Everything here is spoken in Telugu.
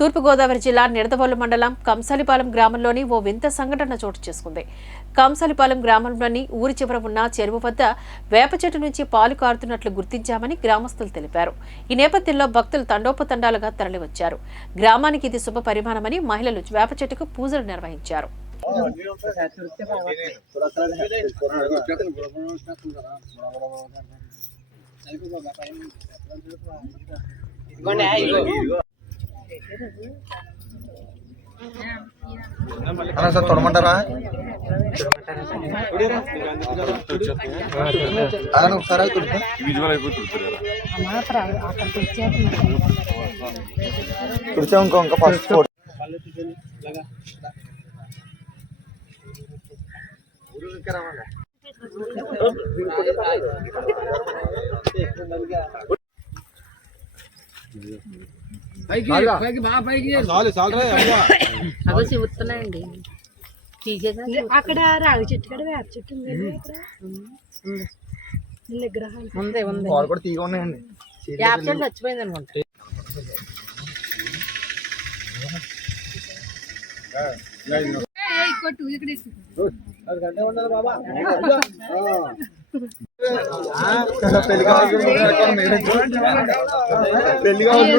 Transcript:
తూర్పుగోదావరి జిల్లా నిడదవోలు మండలం కంసాలిపాలెం గ్రామంలోని ఓ వింత సంఘటన చోటు చేసుకుంది. కంసాలిపాలెం గ్రామంలోని ఊరి చివర ఉన్న చెరువు వద్ద వేప చెట్టు నుంచి పాలు కారుతున్నట్లు గుర్తించామని గ్రామస్తులు తెలిపారు. ఈ నేపథ్యంలో భక్తులు తండోపతండాలుగా తరలివచ్చారు. గ్రామానికి ఇది శుభ పరిమాణమని మహిళలు వేప చెట్టుకు పూజలు నిర్వహించారు. సార్ తొడమంటారా ఒకసారి తుడిచా ఇంకా ఫస్ట్ చెబుతున్నాయండి అక్కడ రావి చెట్టు కూడా వేప చెట్టు విగ్రహాలు కూడా తీగ ఉన్నాయండి. వేప చెట్టు చచ్చిపోయింది అనుకుంటా. పెళ్లి కావాలి.